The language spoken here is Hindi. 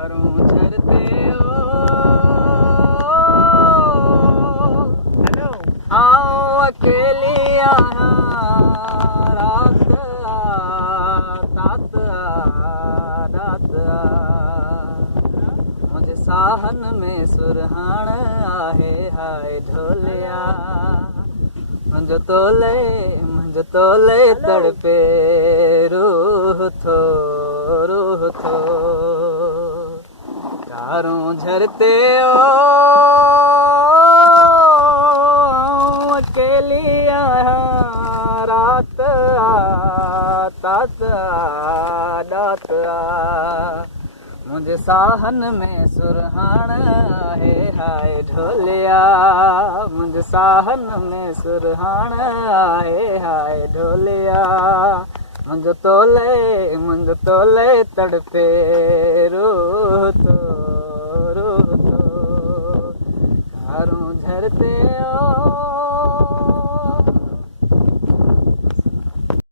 धारों झरते ओ हेलो आओ अकेली यहाँ रात रात मुझे साहन में सुरहान आहे हाय ढोलिया मुझे तोले तड़पे रूह थो धारों झरते ओ अकेली यहाँ रात रात मुझे साहन में सुरहान है हाय ढोलिया मुझे साहन में सुरहान है हाय ढोलिया मुझे तोले तड़पे रूह तो धारों झरते ओ